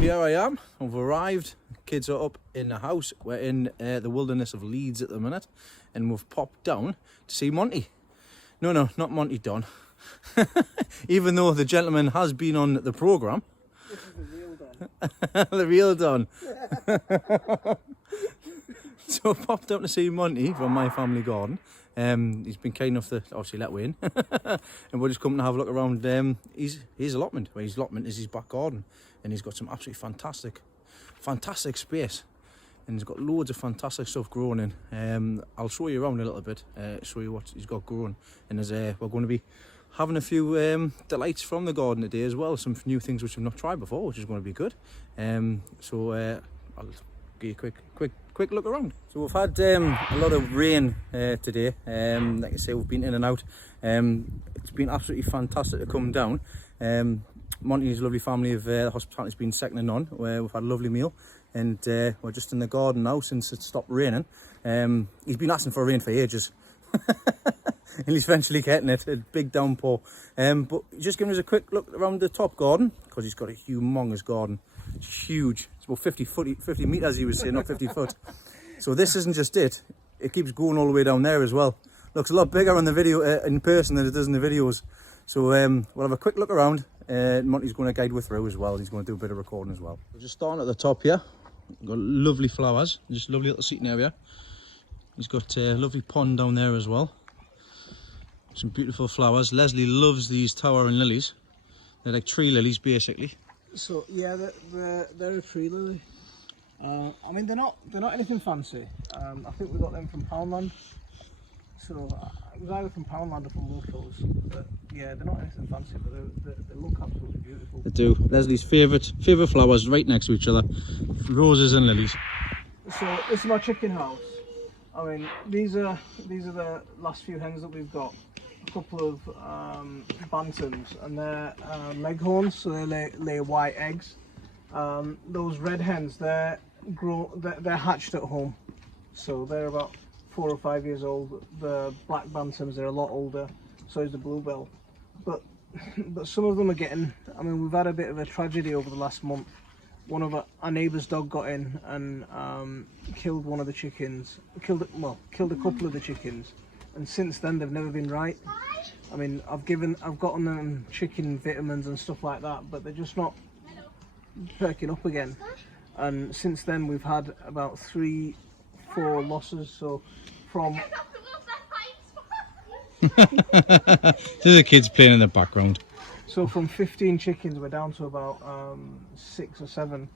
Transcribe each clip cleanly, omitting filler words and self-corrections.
here I am. I've arrived. Kids are up in the house. We're in the wilderness of Leeds at the minute, and we've popped down to see Monty. No, not Monty Don. Even though the gentleman has been on the programme. This is the real Don. The real Don. So I popped up to see Monty from My Family Garden. He's been kind enough to obviously let me in. And we're just coming to have a look around his allotment. Well, his allotment is his back garden. And he's got some absolutely fantastic space. And he's got loads of fantastic stuff growing in. I'll show you around a little bit, show you what he's got growing. And we're going to be having a few delights from the garden today as well. Some new things which we've not tried before, which is going to be good. So I'll give you a quick look around. So we've had a lot of rain today. Like I say, we've been in and out. It's been absolutely fantastic to come down. Monty and his lovely family of hospitality's been second to none. We've had a lovely meal, and we're just in the garden now since it stopped raining. He's been asking for rain for ages. And he's eventually getting it, a big downpour. But just giving us a quick look around the top garden, because he's got a humongous garden. It's huge. It's about 50 metres, he was saying, not 50 foot. So this isn't just it. It keeps going all the way down there as well. Looks a lot bigger on the video in person than it does in the videos. So we'll have a quick look around. Monty's going to guide us through as well. He's going to do a bit of recording as well. We're just starting at the top here. We've got lovely flowers, just lovely little seating area. He's got a lovely pond down there as well. Some beautiful flowers. Leslie loves these towering lilies. They're like tree lilies basically. So yeah, they're a tree lily. I mean, they're not anything fancy. I think we got them from Poundland. So it was either from Poundland or from locals. But yeah, they're not anything fancy, but they look absolutely beautiful. They do. Leslie's favourite flowers right next to each other. Roses and lilies. So this is my chicken house. I mean, these are the last few hens that we've got. A couple of bantams, and they're leghorns, so they lay white eggs. Those red hens, they're hatched at home, so they're about 4 or 5 years old. The black bantams, they're a lot older, so is the bluebell. But some of them are getting, I mean, we've had a bit of a tragedy over the last month. One of our neighbour's dog got in and killed one of the chickens, killed a couple of the chickens. And since then they've never been right. I mean, I've gotten them chicken vitamins and stuff like that, but they're just not perking up again. And since then we've had about 3-4 losses. So from There's the kids playing in the background. So from 15 chickens we're down to about 6 or 7.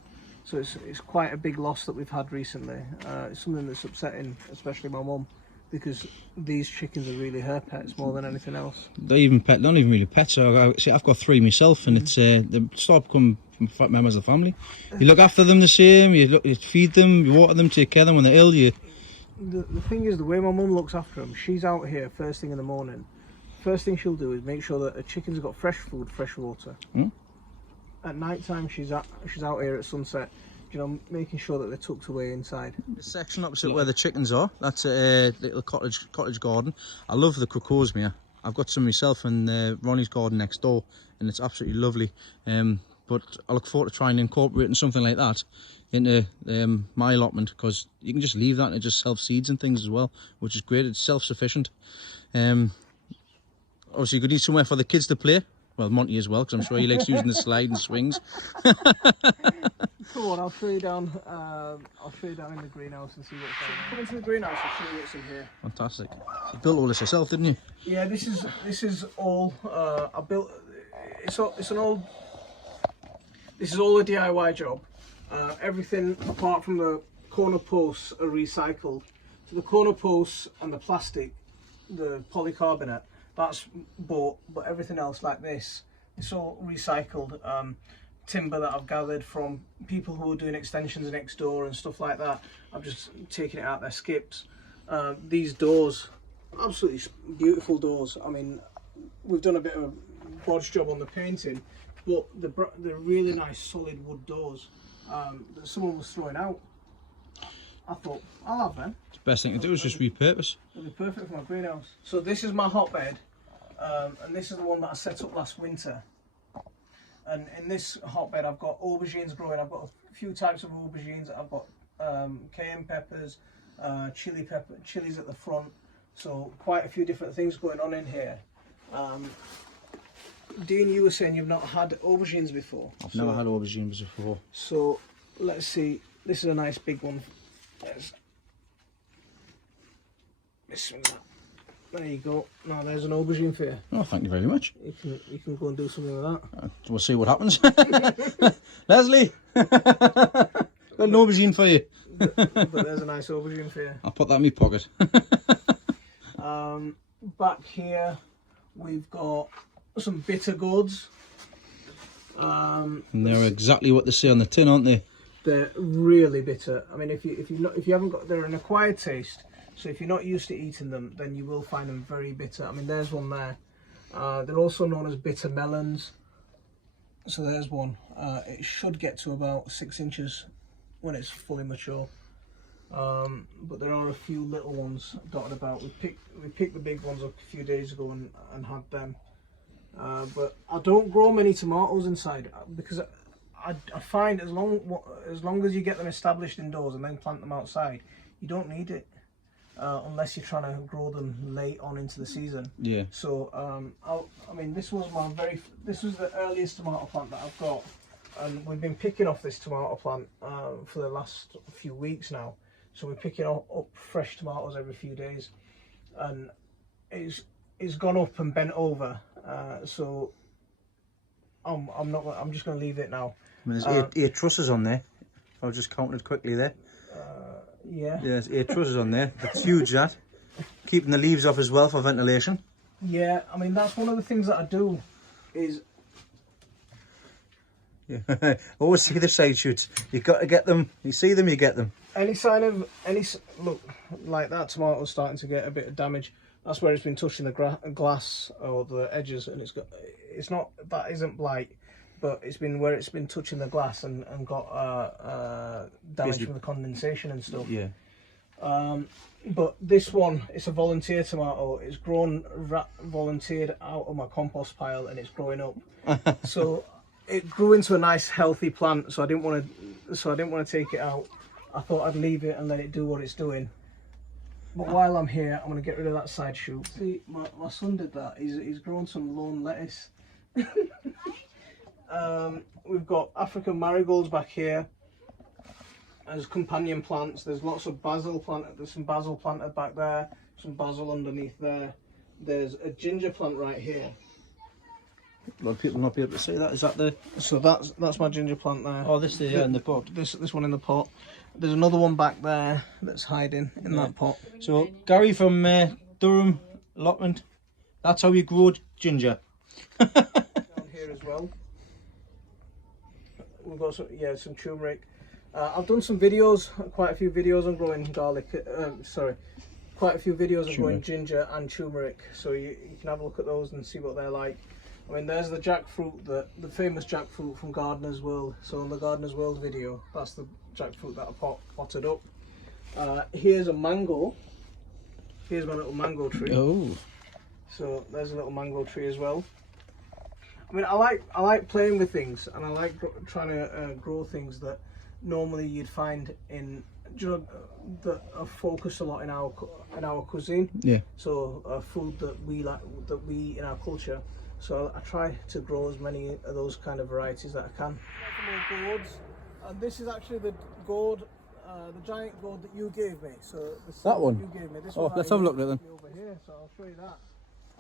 So it's quite a big loss that we've had recently. It's something that's upsetting, especially my mum, because these chickens are really her pets more than anything else. They're not even really pets. I've got 3 myself, and it's they start becoming members of the family. You look after them the same. You feed them, you water them, take care of them when they're ill. The thing is, the way my mum looks after them, she's out here first thing in the morning. First thing she'll do is make sure that the chickens have got fresh food, fresh water. At night time, she's out here at sunset, you know, making sure that they're tucked away inside. The section opposite where the chickens are, that's a little cottage garden. I love the crocosmia. I've got some myself in Ronnie's garden next door, and it's absolutely lovely. But I look forward to trying incorporating something like that into my allotment, because you can just leave that and it just self-seeds and things as well, which is great. It's self-sufficient. Obviously, you could need somewhere for the kids to play. Well, Monty as well, because I'm sure he likes using the slide and swings. Come on, I'll show you down. I'll show you down in the greenhouse and see what's going on. Come into the greenhouse, I'll show you what's in here. Fantastic. You built all this yourself, didn't you? Yeah, this is all I built. This is all a DIY job. Everything apart from the corner posts are recycled. So the corner posts and the plastic, the polycarbonate, that's bought, but everything else like this, it's all recycled. Timber that I've gathered from people who are doing extensions next door and stuff like that. I've just taken it out their skips. These doors, absolutely beautiful doors. I mean, we've done a bit of a bodge job on the painting, but they're really nice solid wood doors that someone was throwing out. I thought, I'll have them. The best thing to do is just repurpose. It'll be perfect for my greenhouse. So this is my hotbed, and this is the one that I set up last winter. And in this hotbed, I've got aubergines growing. I've got a few types of aubergines. I've got cayenne peppers, chilies at the front. So quite a few different things going on in here. Dean, you were saying you've not had aubergines before. I've never had aubergines before. So let's see. This is a nice big one. There you go. Now there's an aubergine for you. Oh, thank you very much. You can go and do something with that. We'll see what happens. Leslie, got an aubergine for you. But there's a nice aubergine for you. I'll put that in my pocket. Back here we've got some bitter gourds. And they're exactly what they say on the tin, aren't they? They're really bitter. I mean, if you haven't got, they're an acquired taste. So if you're not used to eating them, then you will find them very bitter. I mean, there's one there. They're also known as bitter melons. So there's one. It should get to about 6 inches when it's fully mature. But there are a few little ones dotted about. We picked the big ones up a few days ago and had them. But I don't grow many tomatoes inside because I find as long as you get them established indoors and then plant them outside, you don't need it. Unless you're trying to grow them late on into the season. Yeah. So I mean, this was the earliest tomato plant that I've got, and we've been picking off this tomato plant for the last few weeks now. So we're picking up fresh tomatoes every few days, and it's gone up and bent over. So I'm just going to leave it now. I mean, there's eight trusses on there. I just counted quickly there. Yeah. There's 8 trusses on there. That's huge, that. Keeping the leaves off as well for ventilation. Yeah, I mean, that's one of the things that I do is... Yeah. Always see the side shoots. You've got to get them. You see them, you get them. Any sign of... Look, like that tomato's starting to get a bit of damage. That's where it's been touching the glass or the edges, and it's not... That isn't blight. But it's been where it's been touching the glass and got damage from the condensation and stuff. Yeah. But this one, it's a volunteer tomato. It's grown volunteered out of my compost pile, and it's growing up. So it grew into a nice healthy plant. So I didn't want to take it out. I thought I'd leave it and let it do what it's doing. But while I'm here, I'm going to get rid of that side shoot. See, my son did that. He's grown some lawn lettuce. We've got African marigolds back here as companion plants. There's lots of basil planted. There's some basil planted back there, some basil underneath there. There's a ginger plant right here. A lot of people not be able to see that. Is that the... So that's my ginger plant there. Oh, this is in the pot. This one in the pot. There's another one back there that's hiding in that pot. So Gary from Durham allotment, that's how you grow ginger. Down here as well. We've got some turmeric. I've done some videos, quite a few videos on growing garlic. Quite a few videos on growing ginger and turmeric. So you can have a look at those and see what they're like. I mean, there's the jackfruit, the famous jackfruit from Gardener's World. So on the Gardener's World video, that's the jackfruit that I potted up. Here's a mango. Here's my little mango tree. Oh. So there's a little mango tree as well. I mean, I like playing with things, and I like trying to grow things that normally you'd find in, that are focused a lot in our cuisine. Yeah. So food that we eat in our culture. So I try to grow as many of those kind of varieties that I can. More gourds, and this is actually the gourd, the giant gourd that you gave me. So that one. You gave me. This one let's have a look at them. Over here, so I'll show you that.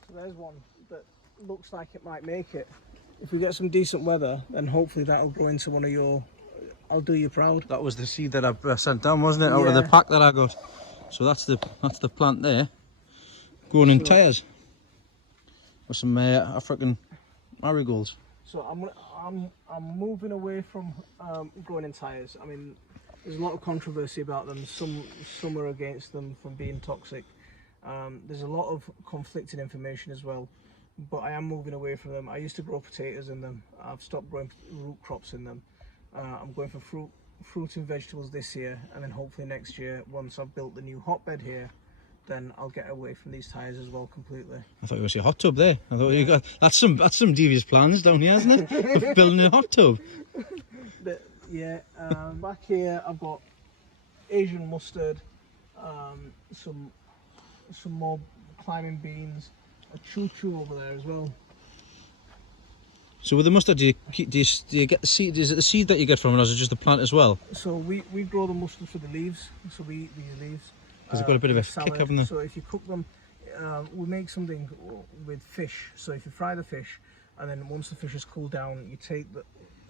So there's one that looks like it might make it. If we get some decent weather, then hopefully that'll grow into one of your... I'll do you proud. That was the seed that I sent down, wasn't it? Out of the pack that I got. So that's the plant there, growing in tyres with some African marigolds. So I'm moving away from growing in tyres. I mean, there's a lot of controversy about them. Some are against them from being toxic. There's a lot of conflicting information as well. But I am moving away from them. I used to grow potatoes in them. I've stopped growing root crops in them. I'm going for fruit and vegetables this year, and then hopefully next year, once I've built the new hotbed here, then I'll get away from these tyres as well completely. I thought you were going to say a hot tub there. I thought you got that's some devious plans down here, isn't it? Of building a hot tub. Yeah, back here I've got Asian mustard, some more climbing beans, a choo-choo over there as well. So with the mustard, do you get the seed? Is it the seed that you get from it, or is it just the plant as well? So we grow the mustard for the leaves. So we eat these leaves. Because they've got a bit of a salad. kick, haven't they? So if you cook them, we make something with fish. So if you fry the fish, and then once the fish has cooled down, you take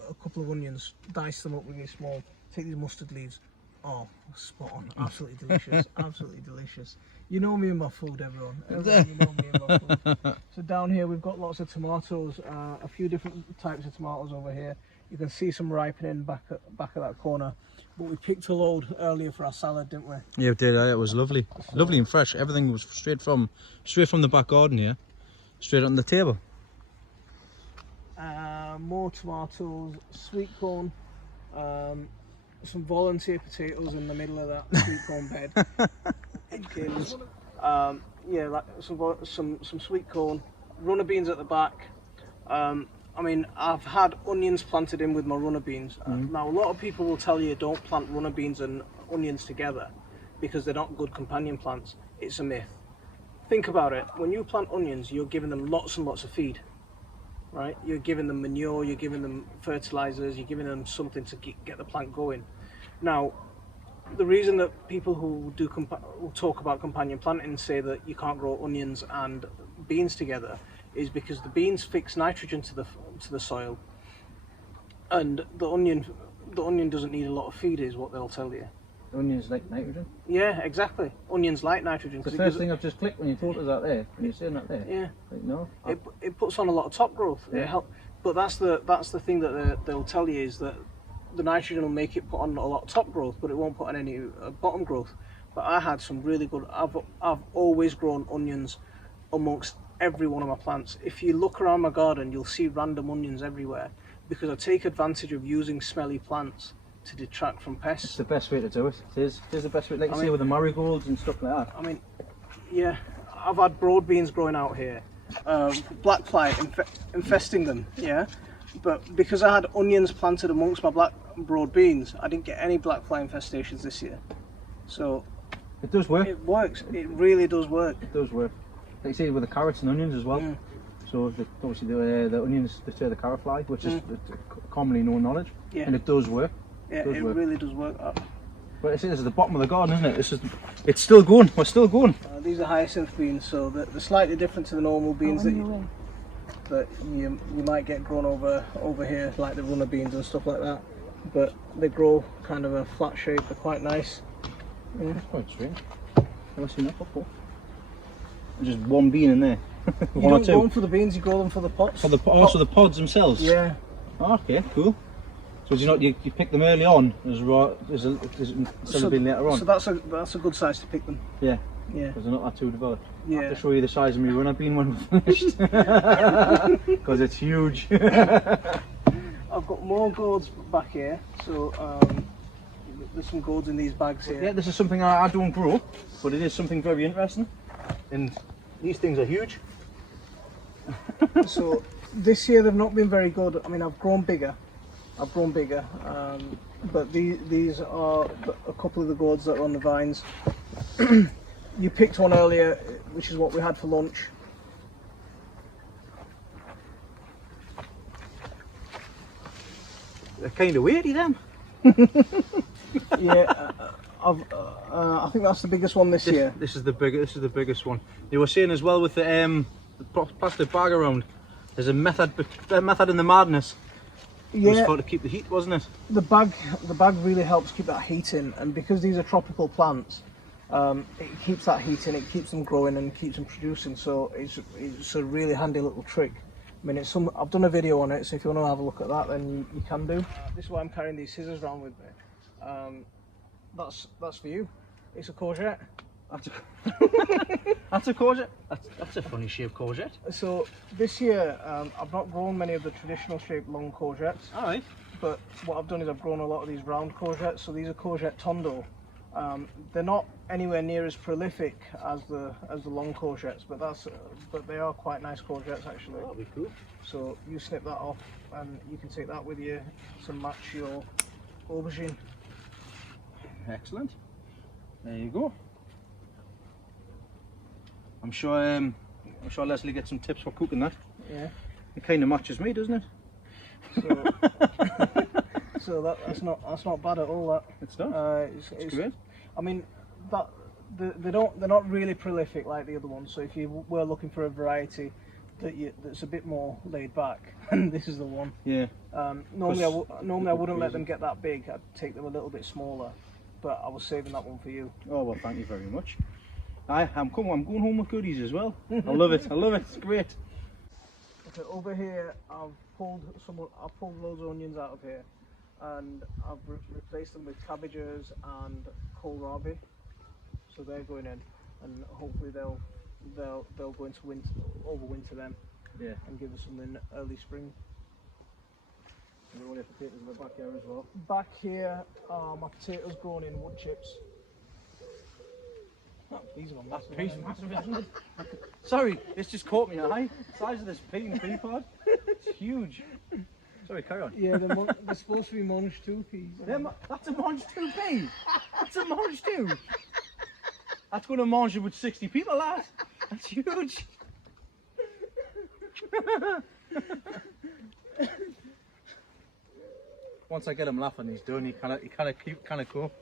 a couple of onions, dice them up really small, take these mustard leaves. Oh, spot on! Absolutely delicious. Absolutely delicious. You know me and my food, everyone. You know me and my food. So down here we've got lots of tomatoes, a few different types of tomatoes over here. You can see some ripening back of that corner. But we picked a load earlier for our salad, didn't we? Yeah, we did. It was lovely, lovely and fresh. Everything was straight from the back garden here, straight on the table. More tomatoes, sweet corn, some volunteer potatoes in the middle of that sweet corn bed. Yeah, like some sweet corn, runner beans at the back. I mean, I've had onions planted in with my runner beans. Now, a lot of people will tell you don't plant runner beans and onions together because they're not good companion plants. It's a myth. Think about it. When you plant onions, you're giving them lots and lots of feed, right? You're giving them manure, you're giving them fertilizers, you're giving them something to get the plant going. Now, the reason that people who will talk about companion planting say that you can't grow onions and beans together is because the beans fix nitrogen to the soil, and the onion doesn't need a lot of feed, is what they'll tell you. Onions like nitrogen? Yeah, exactly. Onions like nitrogen. The first thing I've just clicked when you told us that there, when you're saying that there. Yeah. Like, no. It puts on a lot of top growth. Yeah. But that's the thing that they'll tell you is that the nitrogen will make it put on a lot of top growth, but it won't put on any bottom growth. But I had some really good. I've always grown onions amongst every one of my plants. If you look around my garden, you'll see random onions everywhere because I take advantage of using smelly plants to detract from pests. It's the best way to do it. It is the best way, like you say, with the marigolds and stuff like that. I mean, yeah, I've had broad beans growing out here, black fly infesting them, yeah, but because I had onions planted amongst my broad beans, I didn't get any black fly infestations this year. So it does work. It works. It really does work. It does work. Like you say, with the carrots and onions as well. Yeah. So obviously the onions deter the carrot fly, which is commonly known knowledge, and it does work. Yeah, it really does work. But I see this is the bottom of the garden, isn't it? It's still going. We're still going. These are hyacinth beans, so they're slightly different to the normal beans that you might get grown over here, like the runner beans and stuff like that. But they grow kind of a flat shape. They're quite nice. Yeah. That's quite strange. Never seen that before. There's just one bean in there. You don't grow them for the beans, you grow them for the pots. For the pods themselves? Yeah. Oh, okay, cool. So you pick them early on instead of being later on? So that's a good size to pick them. Yeah. Yeah. Because they're not that too developed. Yeah. I have to show you the size of my runner bean when we're finished. Because it's huge. I've got more gourds back here, so there's some gourds in these bags here. Yeah, this is something I don't grow, but it is something very interesting. And these things are huge. So this year they've not been very good. I mean, I've grown bigger, but these are a couple of the gourds that are on the vines. You picked one earlier, which is what we had for lunch. They're kind of weighty, them. Yeah, I think that's the biggest one this year. This is the biggest one. You were saying as well with the plastic bag around. There's a method in the madness. Yeah. It was for to keep the heat, wasn't it? The bag really helps keep that heat in, and because these are tropical plants, it keeps that heat in. It keeps them growing and keeps them producing. So it's a really handy little trick. I mean, I've done a video on it, so if you want to have a look at that, then you can do. This is why I'm carrying these scissors around with me. That's for you. It's a courgette. That's a courgette. That's a funny shaped courgette. So this year, I've not grown many of the traditional shaped long courgettes. All right. But what I've done is I've grown a lot of these round courgettes. So these are courgette tondo. They're not anywhere near as prolific as the long courgettes, but they are quite nice courgettes actually. That'll be cool. So you snip that off, and you can take that with you to match your aubergine. Excellent. There you go. I'm sure Leslie gets some tips for cooking that. Yeah. It kind of matches me, doesn't it? So that's not bad at all. That it's not. It's great. I mean, they're not really prolific like the other ones. So if you were looking for a variety that's a bit more laid back, this is the one. Yeah. Normally I wouldn't let them get that big. I'd take them a little bit smaller, but I was saving that one for you. Oh well, thank you very much. I'm going home with goodies as well. I love it. I love it. It's great. Okay, over here I've pulled loads of onions out of here, and I've replaced them with cabbages and kohlrabi. So they're going in, and hopefully they'll go into overwinter them. Yeah. And give us something early spring. And all your potatoes in the back here as well. Back here are my potatoes grown in wood chips. These are massive, isn't it? Sorry, it's just caught me eye. The size of this pea and pea pod. It's huge. Sorry, carry on. Yeah, they're supposed to be Monge 2 peas. That's a Monge 2 pea. That's a Monge 2. That's going to Monge with 60 people, lad. That's huge. Once I get him laughing, he's done. He kind of cool.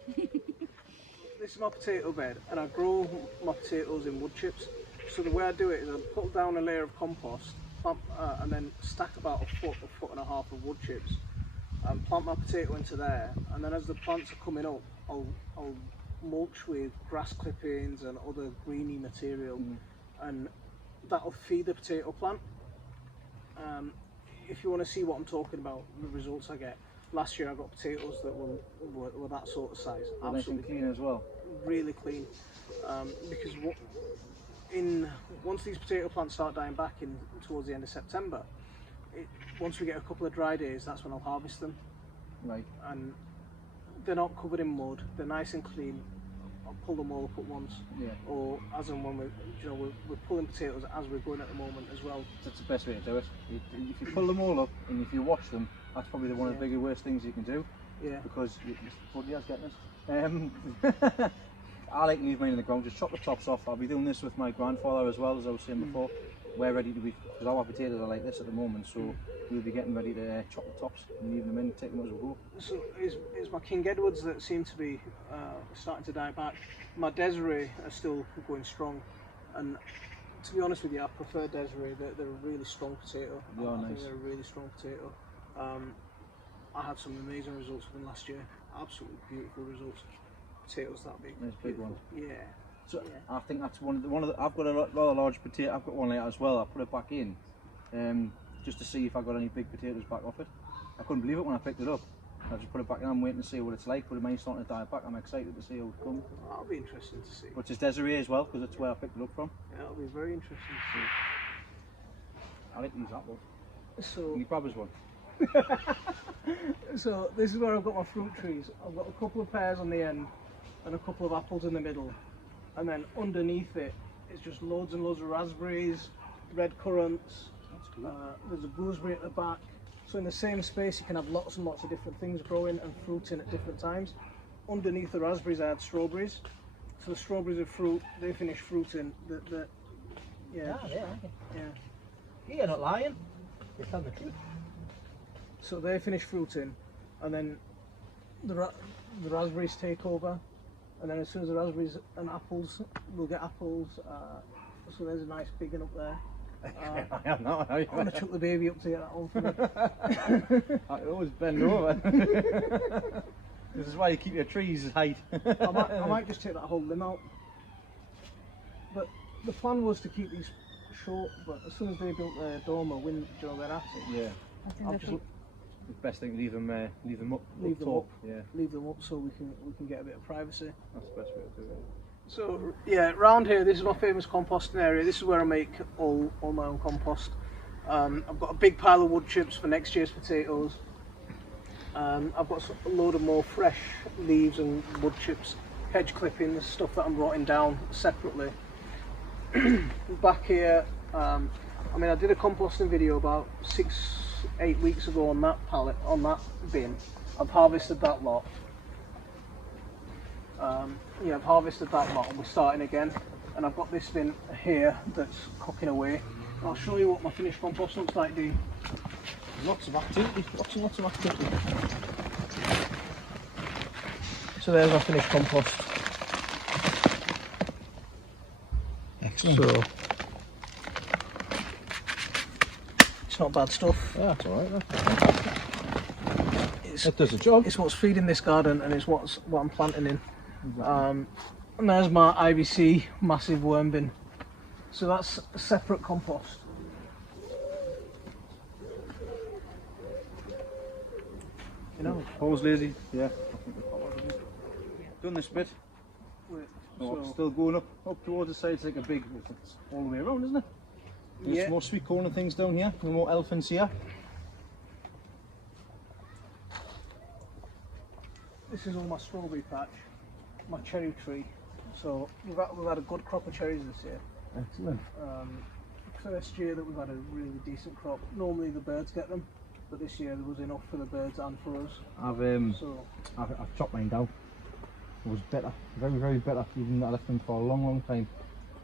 This is my potato bed, and I grow my potatoes in wood chips. So the way I do it is I put down a layer of compost, and then stack about a foot and a half of wood chips, and plant my potato into there. And then as the plants are coming up, I'll mulch with grass clippings and other greeny material, and that'll feed the potato plant. If you want to see what I'm talking about, the results I get. Last year I got potatoes that were that sort of size. Absolutely clean as well. Really clean, because once these potato plants start dying back towards the end of September, once we get a couple of dry days, that's when I'll harvest them. Right. And they're not covered in mud. They're nice and clean. I'll pull them all up at once. Yeah. Or as and when we're pulling potatoes as we're going at the moment as well. That's the best way to do it. If you pull them all up and if you wash them, that's probably one of the bigger worst things you can do. Yeah. Because bloody hell's getting us. I like to leave mine in the ground, just chop the tops off. I'll be doing this with my grandfather as well, as I was saying before. We're ready to be, because our potatoes are like this at the moment, so we'll be getting ready to chop the tops and leave them in, take them as we go. So it's my King Edwards that seem to be starting to die back. My Desiree are still going strong, and to be honest with you, I prefer Desiree. They're a really strong potato. They are nice. I think they're a really strong potato. I had some amazing results with them last year. Absolutely beautiful results. Potatoes that big. Nice big one. Yeah. So yeah. I think that's one of the. I've got a rather large potato. I've got one like that as well. I put it back in, just to see if I got any big potatoes back off it. I couldn't believe it when I picked it up. I just put it back in. I'm waiting to see what it's like. But mine's starting to die back. I'm excited to see how it comes. That'll be interesting to see. But it's Desiree as well, because that's where I picked it up from. Yeah, it'll be very interesting to see. I like to use that one. So. Can you grab us one? So this is where I've got my fruit trees. I've got a couple of pears on the end and a couple of apples in the middle, and then underneath it it's just loads and loads of raspberries, red currants. That's cool. There's a gooseberry at the back. So in the same space you can have lots and lots of different things growing and fruiting at different times. Underneath the raspberries I had strawberries. So the strawberries are fruit, they finish fruiting. Yeah. You're not lying. You're telling the truth. So they finish fruiting, and then the raspberries take over, and then as soon as the raspberries and apples, we'll get apples. So there's a nice big one up there. I'm going to chuck the baby up to get that one for me. I always bend over. This is why you keep your trees height. I might just take that whole limb out. But the plan was to keep these short, but as soon as they built their dormer, their attic, yeah. I'll just the best thing, leave them up. Leave them up so we can get a bit of privacy. That's the best way to do it. So yeah, round here, this is my famous composting area. This is where I make all my own compost. I've got a big pile of wood chips for next year's potatoes. I've got a load of more fresh leaves and wood chips hedge clippings, stuff that I'm rotting down separately. Back here, I mean, I did a composting video about 6-8 weeks ago on that pallet, on that bin. I've harvested that lot. Yeah, I've harvested that lot and we're starting again. And I've got this bin here that's cooking away. I'll show you what my finished compost looks like, Dean. Lots of activity, lots of activity. So there's our finished compost. Excellent. So it's not bad stuff. Yeah, that's alright. It does the job. It's what's feeding this garden and it's what I'm planting in. Exactly. And there's my IBC massive worm bin. So that's a separate compost. You know, Paul's lazy. Yeah. Done this bit. Oh, it's still going up towards the side. It's like a big, it's all the way around, isn't it? There's yeah. more sweet corn and things down here. No more elephants here. This is all my strawberry patch, my cherry tree. So we've had a good crop of cherries this year. Excellent. First year that we've had a really decent crop. Normally the birds get them, but this year there was enough for the birds and for us. I've chopped mine down. It was better, very better. Even that I left them for a long time.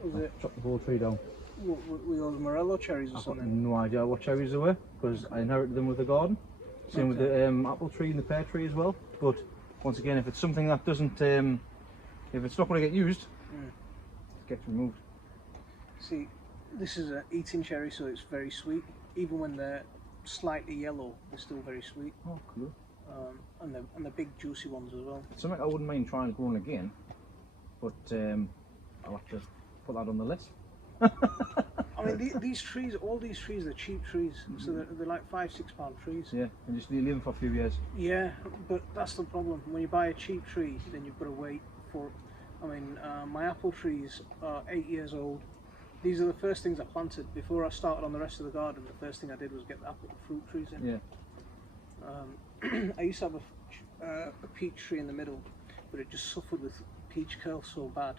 Was it? Chopped the whole tree down. Were those Morello cherries or I've got something? no idea what cherries they were because I inherited them with the garden. Same with the apple tree and the pear tree as well. But once again, if it's something that doesn't, if it's not going to get used, it gets removed. See, this is an eating cherry, so it's very sweet. Even when they're slightly yellow, they're still very sweet. Oh, cool. And the big juicy ones as well. It's something I wouldn't mind trying growing again, but I'll have to put that on the list. I mean, these trees, all these trees, are cheap trees, so they're like £5-6 trees. Yeah, and just leave them for a few years. Yeah, but that's the problem. When you buy a cheap tree, then you've got to wait for it. I mean, my apple trees are 8 years old. These are the first things I planted. Before I started on the rest of the garden, the first thing I did was get the apple fruit trees in. Yeah. I used to have a peach tree in the middle, but it just suffered with peach curl so bad.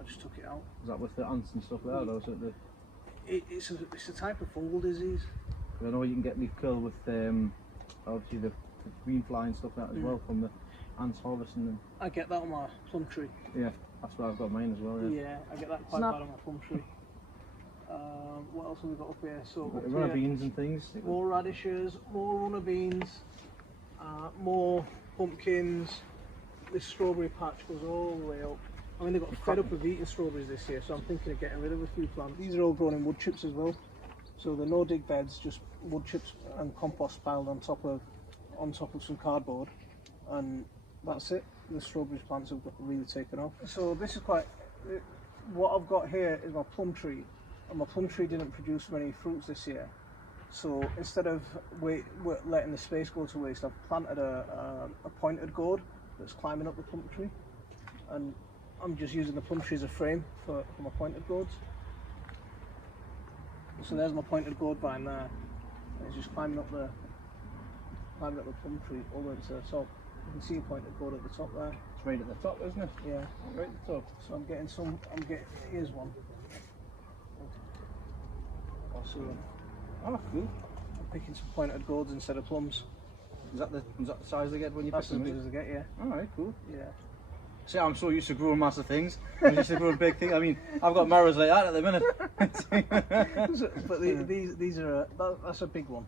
I just took it out. Is that with the ants and stuff like that, or is it the... It's a type of fungal disease. I know you can get leaf curl with obviously the green fly and stuff like that as well from the ants harvesting them. I get that on my plum tree. Yeah, that's where I've got mine as well. Yeah, Yeah, I get that quite bad on my plum tree. What else have we got up here? So runner beans and things. More radishes, more runner beans, more pumpkins. This strawberry patch goes all the way up. I mean, they got fed up with eating strawberries this year, so I'm thinking of getting rid of a few plants. These are all grown in wood chips as well. So they're no dig beds, just wood chips and compost piled on top of some cardboard, and that's it. The strawberry plants have really taken off. So this is what I've got here is my plum tree, and my plum tree didn't produce many fruits this year. So instead of letting the space go to waste, I've planted a pointed gourd that's climbing up the plum tree, and I'm just using the plum tree as a frame for my pointed gourds. So there's my pointed gourd vine there. And it's just climbing up the plum tree all the way to the top. You can see a pointed gourd at the top there. It's right at the top, isn't it? Yeah. Right at the top. So here's one. So Oh, cool. I'm picking some pointed gourds instead of plums. Is that the size they get when you pick That's as them? big as they get, yeah. Alright, cool. Yeah. See, I'm so used to growing massive things. I'm used to growing big things. I mean, I've got marrows like that at the minute. But these are that's a big one.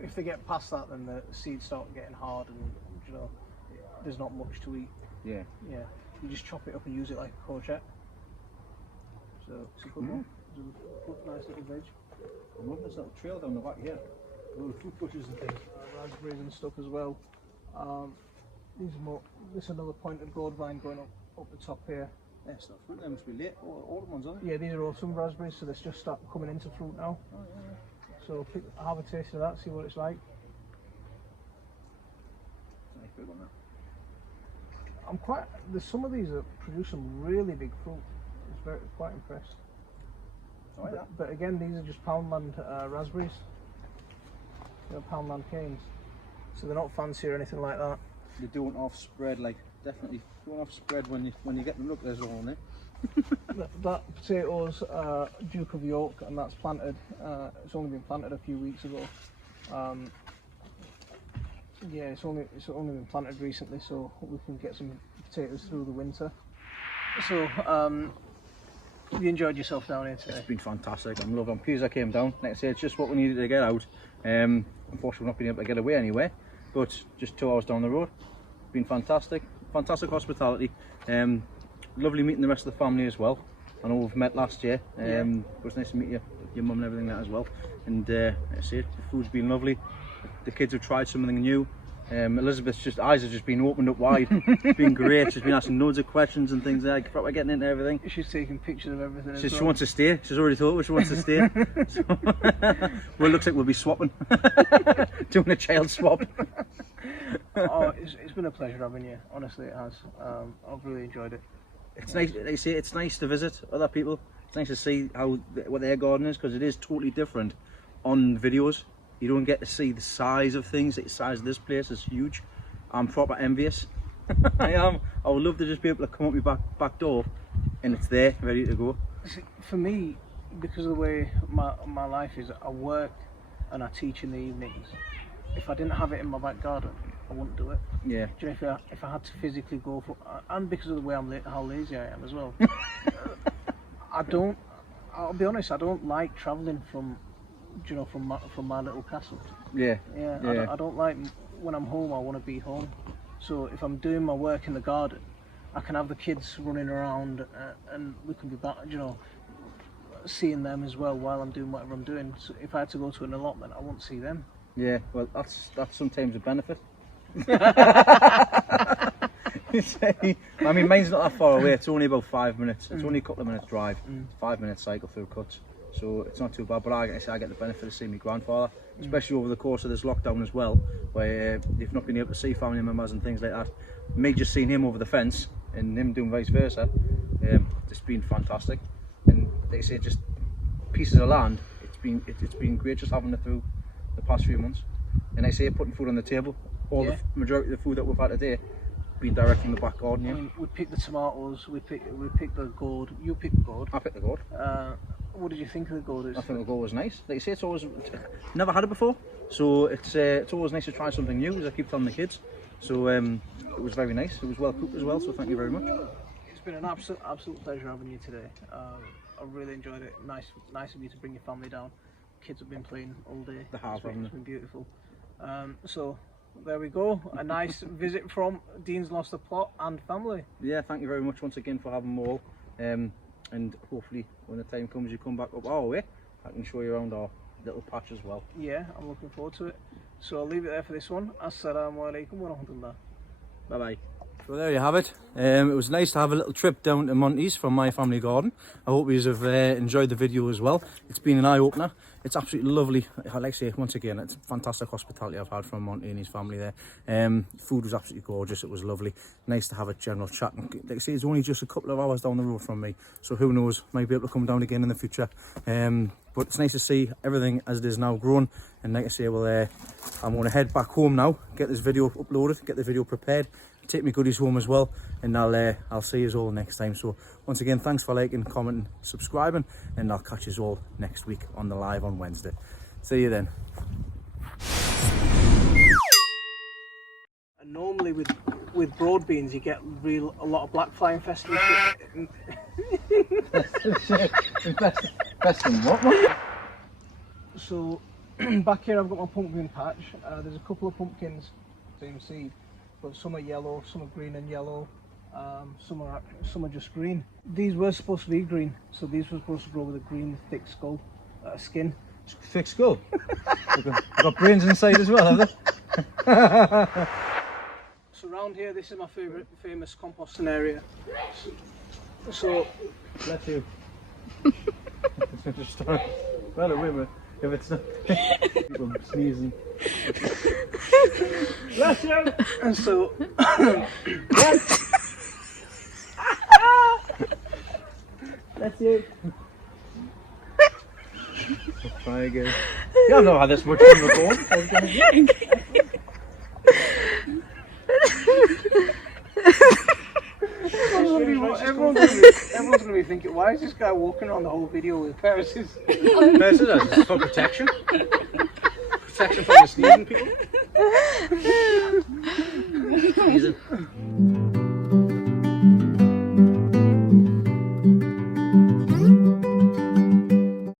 If they get past that, then the seeds start getting hard, and there's not much to eat. Yeah. Yeah. You just chop it up and use it like a courgette. So it's a good one. It's a nice little veg. I love this little trail down the back here. Little fruit bushes and things. Raspberries and stuff as well. This is another pointed gourd vine going up the top here. Yeah, it's not fruit. They must be late. Autumn ones, aren't they? Yeah, these are autumn raspberries, so they're just start coming into fruit now. Oh, yeah. So have a taste of that, see what it's like. It's nice big one, that. Some of these are producing really big fruit. It's quite impressed. I like that. But again, these are just Poundland raspberries. Poundland canes. So they're not fancy or anything like that. They don't off spread, like definitely don't off spread when you get them. Look, there's all on there. That potato's Duke of York, and that's planted. It's only been planted a few weeks ago. Yeah, it's only been planted recently, so we can get some potatoes through the winter. So, have you enjoyed yourself down here today? It's been fantastic. I'm loving. I'm pleased I came down. Like I say, it's just what we needed to get out. Unfortunately, we've not been able to get away anyway, but just 2 hours down the road. It's been fantastic. Fantastic hospitality. Lovely meeting the rest of the family as well. I know we've met last year. It was nice to meet your mum and everything like that as well. And like I say, the food's been lovely. The kids have tried something new. Elizabeth's eyes have just been opened up wide. It's been great. She's been asking loads of questions and things like that. We're getting into everything. She's taking pictures of everything. She wants to stay. She's already told us she wants to stay. So, well, it looks like we'll be swapping, doing a child swap. Oh, it's been a pleasure having you. Honestly, it has. I've really enjoyed it. It's nice. They say it's nice to visit other people. It's nice to see what their garden is, because it is totally different on videos. You don't get to see the size of things. The size of this place is huge. I'm proper envious. I am. I would love to just be able to come up my back door and it's there, ready to go. See, for me, because of the way my life is, I work and I teach in the evenings. If I didn't have it in my back garden, I wouldn't do it. Yeah. Do you know, if I had to physically go for, and because of the way how lazy I am as well. I'll be honest, I don't like travelling from my little castle. Yeah. I don't like, when I'm home I want to be home. So if I'm doing my work in the garden, I can have the kids running around and we can be back, seeing them as well while I'm doing whatever I'm doing. So if I had to go to an allotment, I won't see them. Yeah, well that's sometimes a benefit. I mean, mine's not that far away. It's only about 5 minutes. It's only a couple of minutes drive. 5 minute cycle through cuts, so it's not too bad. But I get the benefit of seeing my grandfather, especially over the course of this lockdown as well, where you've not been able to see family members and things like that. Me just seeing him over the fence and him doing vice versa, it's been fantastic. And they say just pieces of land. It's been great just having it through the past few months. And I say putting food on the table. The majority of the food that we've had today been direct from the back garden. I mean, we picked the tomatoes, we picked the gourd. You picked the gourd. I picked the gourd. What did you think of the gourd? I think the gourd was nice. Like you say, it's always never had it before, so it's always nice to try something new, as I keep telling the kids. So it was very nice. It was well cooked as well. So thank you very much. It's been an absolute pleasure having you today. I really enjoyed it. Nice of you to bring your family down. Kids have been playing all day. It's been beautiful. So there we go, a nice visit from Dean's Lost a Plot and family. Yeah, thank you very much once again for having them all, and hopefully when the time comes you come back up our way, I can show you around our little patch as well. Yeah, I'm looking forward to it. So I'll leave it there for this one. Assalamu alaikum wa rahmatullah. Bye bye. So there you have it. It was nice to have a little trip down to Monty's from my family garden. I hope you have enjoyed the video as well. It's been an eye-opener. It's absolutely lovely. Like I say, once again, it's fantastic hospitality I've had from Monty and his family there. Food was absolutely gorgeous. It was lovely. Nice to have a general chat. And like I say, it's only just a couple of hours down the road from me, so who knows, might be able to come down again in the future. But it's nice to see everything as it is now grown. And like I say, well, I'm going to head back home now, get this video uploaded, get the video prepared, take my goodies home as well, and I'll see you all next time. So once again, thanks for liking, commenting, subscribing, and I'll catch you all next week on the live on Wednesday. See you then. And normally with broad beans you get a lot of black fly infestation. Infesting what? So back here I've got my pumpkin patch. There's a couple of pumpkins, same seed, but some are yellow, some are green and yellow, some are just green. These were supposed to be green, so these were supposed to grow with a green thick skin. Thick skull? I've got brains inside as well, have they? So around here, this is my famous composting area. So bless you. Just start. Well, wait a minute. If it's not people sneezing. Bless you. And so bless you. I'll try again. Yeah, I've not had this much fun before. everyone's gonna be thinking, why is this guy walking around the whole video with a pair of scissors? Pair of scissors, it's for protection. Protection from the sneezing people. Sneezing.